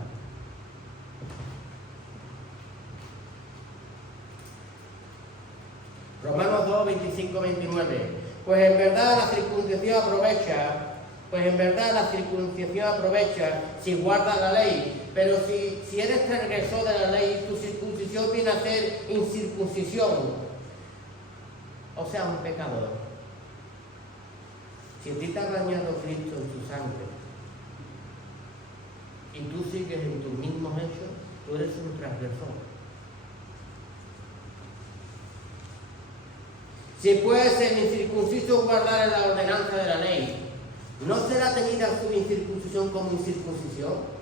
Romanos 2, 25, 29. Pues en verdad la circuncisión aprovecha si guardas la ley. Pero si eres transgresor de la ley, tu circuncisión viene a ser incircuncisión. O sea, un pecador. Si a ti te ha bañado Cristo en su sangre y tú sigues en tus mismos hechos, tú eres un transgresor. Si pues el incircunciso guardare la ordenanza de la ley, ¿no será tenida su incircuncisión como incircuncisión?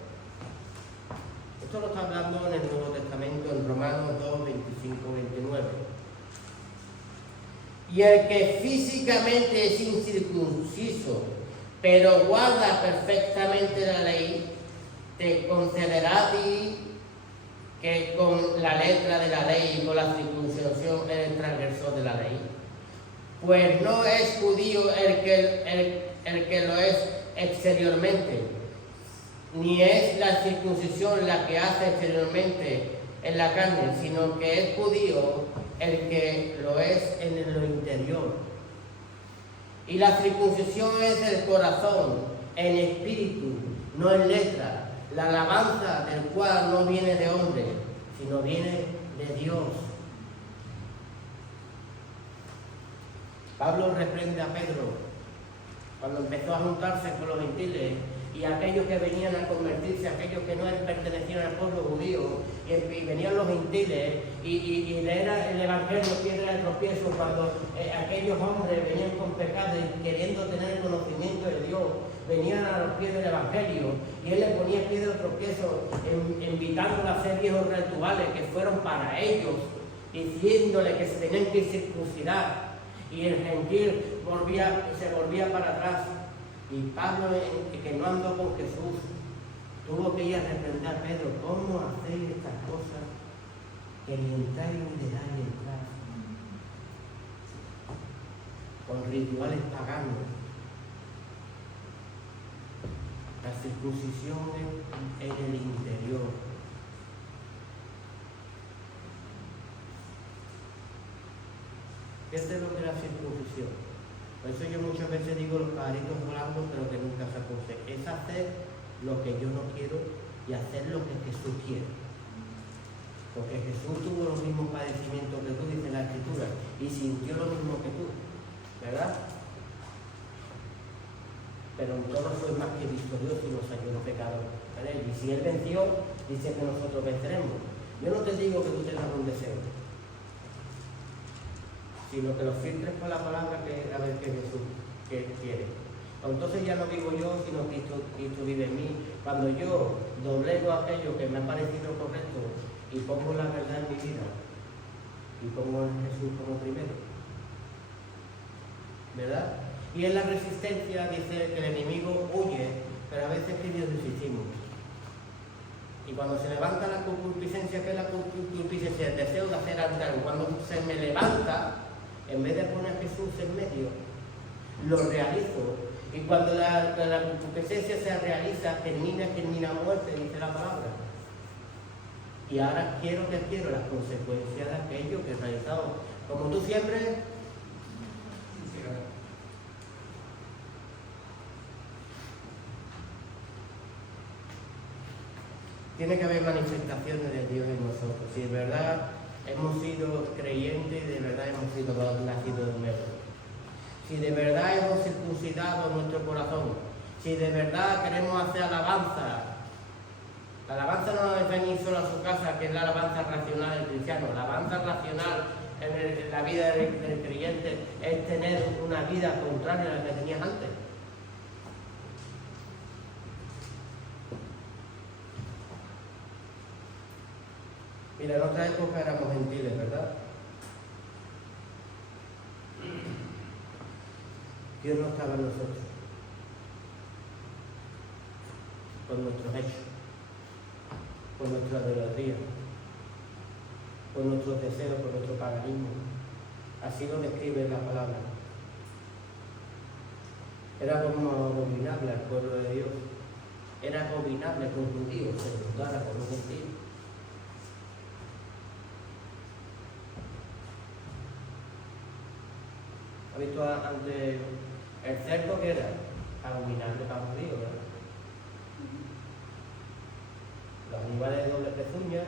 Esto lo está hablando en el Nuevo Testamento, en Romanos 2, 25, 29. Y el que físicamente es incircunciso, pero guarda perfectamente la ley, te concederá a ti que con la letra de la ley y con la circuncisión eres transgresor de la ley. Pues no es judío el que lo es exteriormente, ni es la circuncisión la que hace exteriormente en la carne, sino que es judío el que lo es en lo interior. Y la circuncisión es del corazón, en espíritu, no en letra, la alabanza del cual no viene de hombre, sino viene de Dios. Pablo reprende a Pedro cuando empezó a juntarse con los gentiles y aquellos que venían a convertirse, aquellos que no pertenecían al pueblo judío, y venían los gentiles y leer el Evangelio piedra de tropiezo cuando aquellos hombres venían con pecado y queriendo tener el conocimiento de Dios, venían a los pies del Evangelio y él les ponía piedra de tropiezo, invitándolos a hacer viejos rituales que fueron para ellos, diciéndole que se tenían que circuncidar. Y el gentil se volvía para atrás. Y Pablo, que no andó con Jesús, tuvo que ir a reprender a Pedro. ¿Cómo hacéis estas cosas que ni entráis ni dejáis entrar? Con rituales paganos. La circuncisión es en el interior. ¿Qué es lo que es la circuncisión? Por eso yo muchas veces digo los pajaritos volando, pero que nunca se aconseja. Es hacer lo que yo no quiero y hacer lo que Jesús quiere. Porque Jesús tuvo los mismos padecimientos que tú, dice la Escritura, y sintió lo mismo que tú, ¿verdad? Pero en todo fue más que victorioso y nos ayudó pecadores. Y si Él venció, dice que nosotros venceremos. Yo no te digo que tú tengas un deseo, sino que lo filtres con la palabra que a ver qué Jesús quiere. Entonces ya no vivo yo, sino Cristo vive en mí. Cuando yo doblego aquello que me ha parecido correcto y pongo la verdad en mi vida y pongo a Jesús como primero, ¿verdad? Y en la resistencia dice que el enemigo huye, pero a veces que Dios resistimos. Y cuando se levanta la concupiscencia, ¿qué es la concupiscencia? El deseo de hacer algo. Cuando se me levanta, en vez de poner a Jesús en medio, lo realizo. Y cuando la concupiscencia se realiza, termina muerte, dice la palabra. Y ahora quiero las consecuencias de aquello que he realizado. Como tú siempre. Tiene que haber manifestaciones de Dios en nosotros. Si de verdad hemos sido creyentes y de verdad hemos sido nacidos de nuevo. Si de verdad hemos circuncidado nuestro corazón. Si de verdad queremos hacer alabanza, la alabanza no es venir solo a su casa, que es la alabanza racional del cristiano. La alabanza racional en la vida del creyente es tener una vida contraria a la que tenías antes. Mira, en otra época éramos gentiles, ¿verdad? Dios no estaba en nosotros, con nuestros hechos, con nuestra idolatría, con nuestros deseos, con nuestro paganismo. Así lo describe la palabra. Era como abominable al pueblo de Dios. Era abominable que un judío se juntara con un gentil. ¿Ha visto antes el cerdo que era? Abominable para un judío, ¿verdad? Los animales de doble pezuña,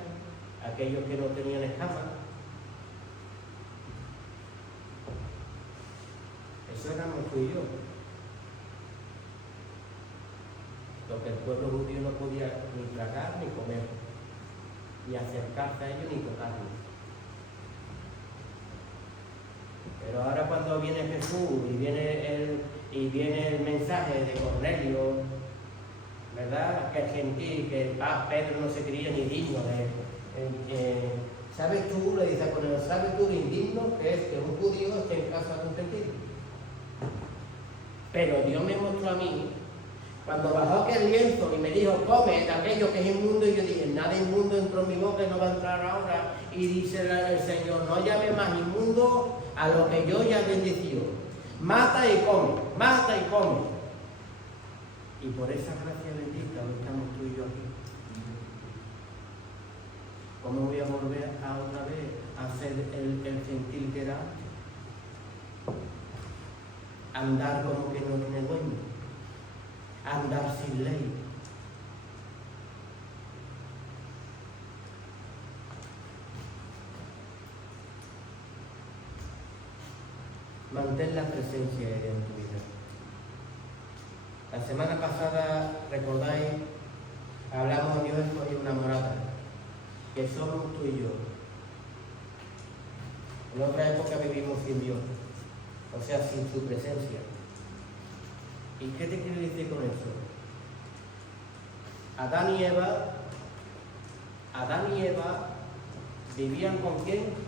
aquellos que no tenían escamas. Eso éramos tú y yo. Lo que el pueblo judío no podía ni tragar ni comer, ni acercarse a ellos ni tocarlos. Pero ahora cuando viene Jesús y viene el mensaje de Cornelio, ¿verdad? Que el gentil, que Pedro no se creía ni digno de él. ¿Sabes tú, le dice a Cornelio, ¿sabes tú lo indigno que es que un judío esté en casa de un gentil? Pero Dios me mostró a mí, cuando bajó aquel lienzo y me dijo, come de aquello que es inmundo, y yo dije, nada inmundo entró en mi boca y no va a entrar ahora. Y dice el Señor, no llame más inmundo a lo que yo ya bendició. Mata y come, mata y come. Y por esa gracia bendita hoy estamos tú y yo aquí. ¿Cómo voy a volver a otra vez a ser el gentil que era antes? Andar como que no tiene dueño. Andar sin ley. Mantén la presencia de Dios en tu vida. La semana pasada, recordáis, hablamos de Dios y una morada, que somos tú y yo. En otra época vivimos sin Dios, o sea, sin su presencia. ¿Y qué te quiero decir con eso? Adán y Eva vivían ¿con quién?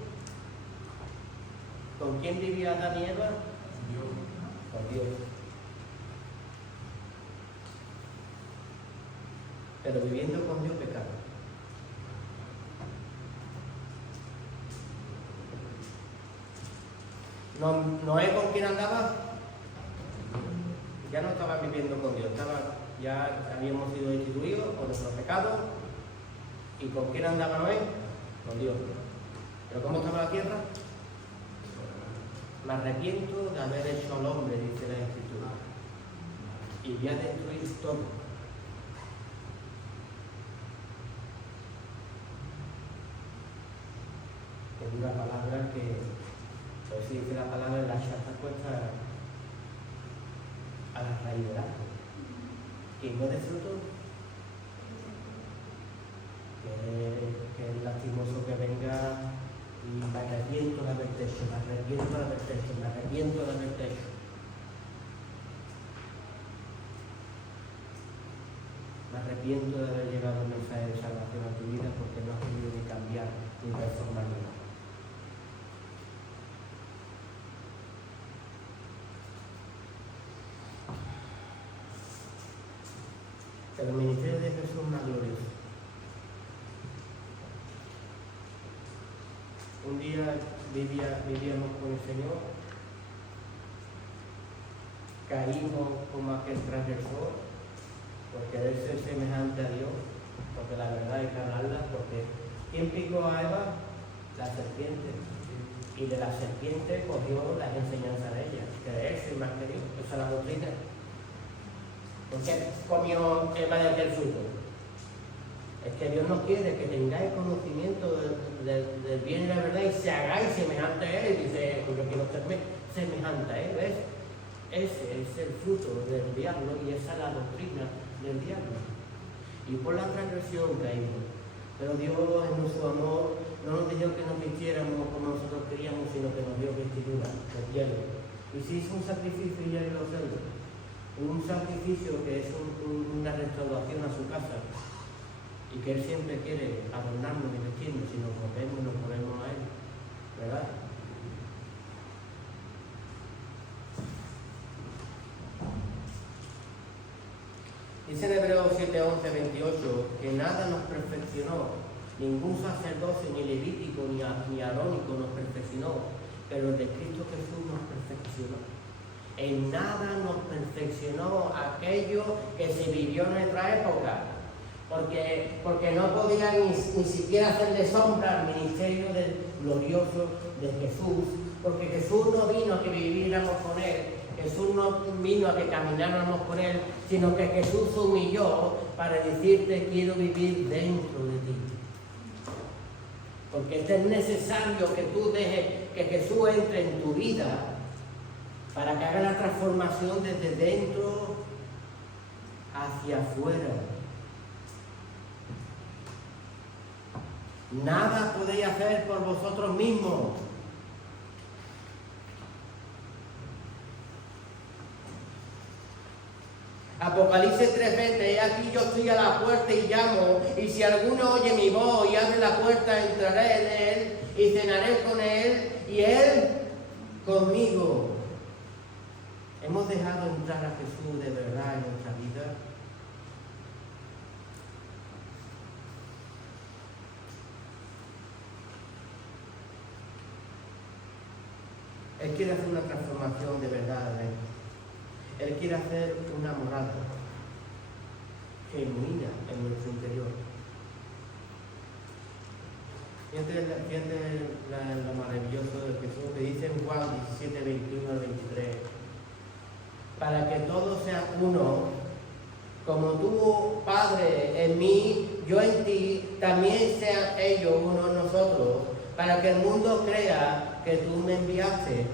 ¿Con quién vivía Adán y Eva? Dios. Con Dios. Pero viviendo con Dios pecado. Noé, ¿con quién andaba? Ya no estaba viviendo con Dios, ya habíamos sido destituidos por nuestros pecados. ¿Y con quién andaba Noé? Con Dios. ¿Pero cómo estaba la tierra? Me arrepiento de haber hecho al hombre, dice la Escritura, y voy a destruir todo. Es una palabra que, pues dice la palabra, la chata puesta a la raíz del árbol. ¿Quién no de fruto? Que es lastimoso que venga y me arrepiento de haberte hecho, me arrepiento de haberte hecho, me arrepiento de haberte hecho. Me arrepiento de haber llevado un mensaje de salvación a tu vida porque no has querido ni cambiar ni transformar nada. El ministerio de Jesús es más glorioso. Un día vivíamos con el Señor, caímos como aquel transgresor por querer ser semejante a Dios, porque la verdad hay que hablarla, porque ¿quién picó a Eva? La serpiente. Y de la serpiente cogió las enseñanzas de ella, creerse más que Dios, esa es la doctrina. ¿Por qué comió Eva de aquel fruto? Es que Dios no quiere que tengáis conocimiento del bien y la verdad y se hagáis semejante a Él. Y dice, yo quiero ser semejante a Él, ¿ves? Ese es el fruto del diablo y esa es la doctrina del diablo. Y por la transgresión caímos. Pero Dios en su amor no nos dijo que nos vistiéramos como nosotros queríamos, sino que nos dio vestidura de piel. Y si hizo un sacrificio y ya lo hacerlo. Un sacrificio que es una restauración a su casa. Y que Él siempre quiere adornarnos y vestirnos. Si nos volvemos, nos ponemos a Él. ¿Verdad? Dice en Hebreos 7, 11, 28 que nada nos perfeccionó, ningún sacerdocio, ni levítico, ni arónico nos perfeccionó, pero el de Cristo Jesús nos perfeccionó. En nada nos perfeccionó aquello que se vivió en nuestra época, porque no podía ni siquiera hacerle sombra al ministerio del glorioso de Jesús, porque Jesús no vino a que viviéramos con Él. Jesús no vino a que camináramos con Él, sino que Jesús se humilló para decirte quiero vivir dentro de ti. Porque es necesario que tú dejes que Jesús entre en tu vida para que haga la transformación desde dentro hacia afuera. Nada podéis hacer por vosotros mismos. Apocalipsis 3:20, he aquí yo estoy a la puerta y llamo, y si alguno oye mi voz y abre la puerta, entraré en él y cenaré con él y él conmigo. ¿Hemos dejado entrar a Jesús de verdad en nuestra vida? Él quiere hacer una transformación de verdad en él. Él quiere hacer una morada genuina en nuestro interior. Fíjate lo maravilloso de Jesús que dice en Juan 17, 21 al 23. Para que todos sean uno, como tú, Padre, en mí, yo en ti, también sean ellos uno en nosotros, para que el mundo crea que tú me enviaste.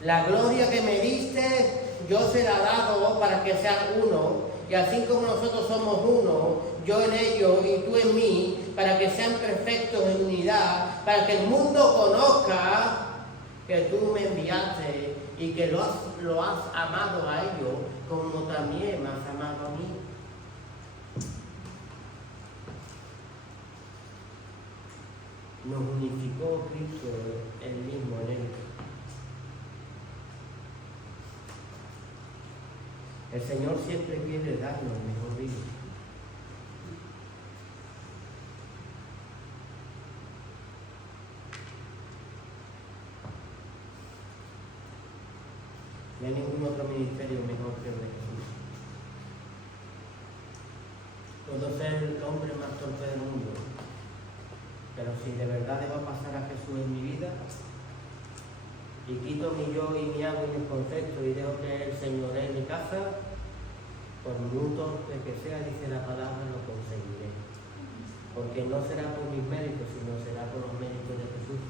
La gloria que me diste, yo se la he dado para que sean uno, y así como nosotros somos uno, yo en ellos y tú en mí, para que sean perfectos en unidad, para que el mundo conozca que tú me enviaste y que lo has amado a ellos como también me has amado a mí. Nos unificó Cristo él mismo en él. El Señor siempre quiere darnos el mejor vida. No hay ningún otro ministerio mejor que el de Jesús. Puedo ser el hombre más torpe del mundo, pero si de verdad dejo pasar a Jesús en mi vida y quito mi yo y mi hago y mis conceptos y dejo que Él señoree mi casa, por muy torpe que sea, dice la palabra, lo conseguiré. Porque no será por mis méritos, sino será por los méritos de Jesús.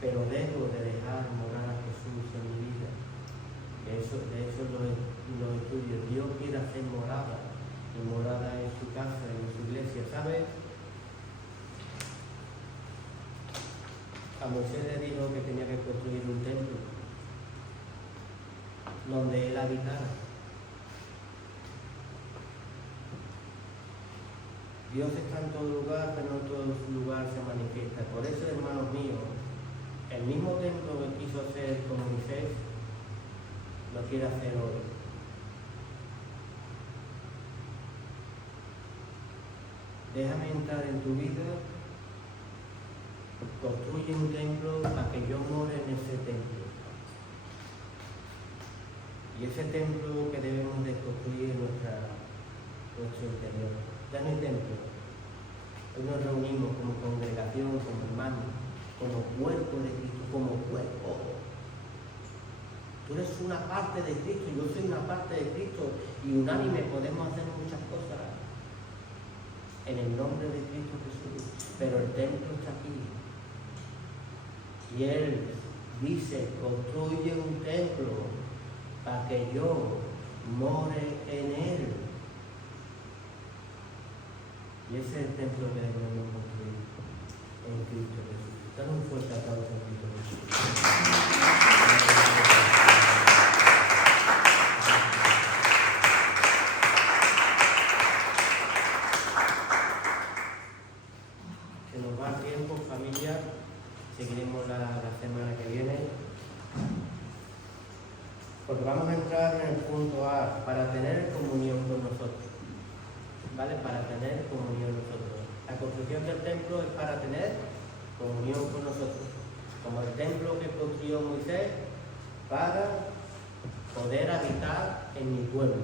Pero dejo de dejar morar a Jesús en mi vida. De eso lo estudio. Dios quiere hacer morada, y morada en su casa, en su iglesia, ¿sabes? A Moisés le dijo que tenía que construir un templo donde él habitara. Dios está en todo lugar, pero no en todo lugar se manifiesta. Por eso, hermanos míos, el mismo templo que quiso hacer con Moisés, lo quiere hacer hoy. Déjame entrar en tu vida, construye un templo para que yo more en ese templo. Y ese templo que debemos de construir en nuestro interior. Ya no hay templo. Hoy nos reunimos como congregación, como hermanos, como cuerpo de Cristo, como cuerpo. Tú eres una parte de Cristo, yo soy una parte de Cristo, y unánime podemos hacer muchas cosas en el nombre de Cristo Jesús. Pero el templo está aquí. Y Él dice, construye un templo para que yo more en él. Y ese es el templo que debemos construir en Cristo Jesús. Dale un fuerte aplauso a Cristo Jesús. Se nos va el tiempo, familia. Seguiremos la semana que viene. Porque vamos a entrar en el punto A, para tener comunión con nosotros. ¿Vale? Para tener comunión nosotros. La construcción del templo es para tener comunión con nosotros. Como el templo que construyó Moisés, para poder habitar en mi pueblo.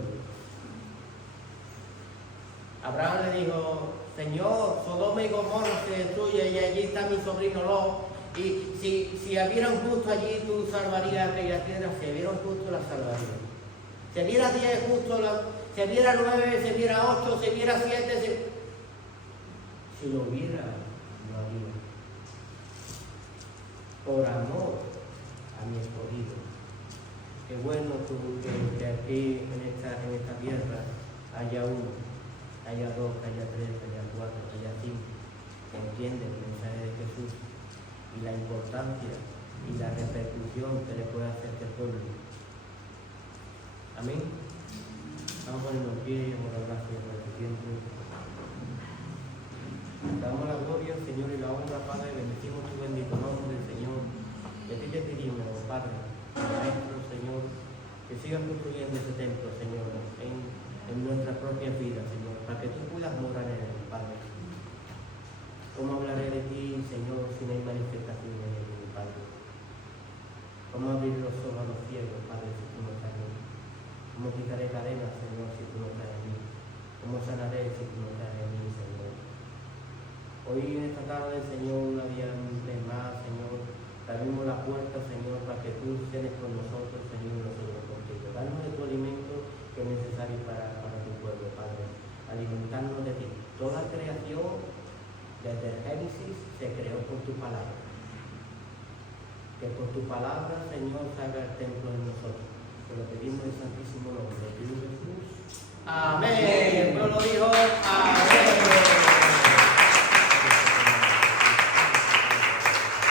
Abraham le dijo, Señor, Sodoma y Gomorra se destruye y allí está mi sobrino Lot. Y si hubiera un justo allí, tú salvarías aquella tierra. Si hubiera un justo, la salvarías. Si hubiera 10 justos, si hubiera 9, si hubiera 8, si hubiera 7, si lo hubiera, lo haría. Por amor a mi escogido. Qué bueno que aquí en esta tierra haya uno, haya dos, haya tres, haya cuatro, haya cinco, que entienden el mensaje de Jesús y la importancia y la repercusión que le puede hacer este pueblo. Amén. Vamos a ponernos en pie y damos las gracias por este tiempo. Damos la gloria al Señor y la honra, Padre. Bendecimos tu bendito nombre, Señor. Y a ti te pedimos, Padre, Maestro, Señor, que sigas construyendo ese templo, Señor, en nuestras propias vidas, Señor, para que tú puedas morar en él, Padre. ¿Cómo hablaré de ti, Señor, si no hay manifestación en él, Padre? ¿Cómo abrir los ojos a los ciegos, Padre, si tú no estás en mí? ¿Cómo quitaré cadenas, Señor, si tú no estás en mí? ¿Cómo sanaré si tú no estás en mí, Señor? Hoy en esta tarde, Señor, una día más, Señor, te abrimos la puerta, Señor, para que tú cenes con nosotros, Señor, y nosotros contigo. Danos de tu alimento que es necesario para tu pueblo, Padre. Alimentarnos de ti. Toda creación, desde el Génesis, se creó por tu palabra. Que por tu palabra, Señor, salga el templo en nosotros. Te lo pedimos en el santísimo nombre de Jesús. Amén.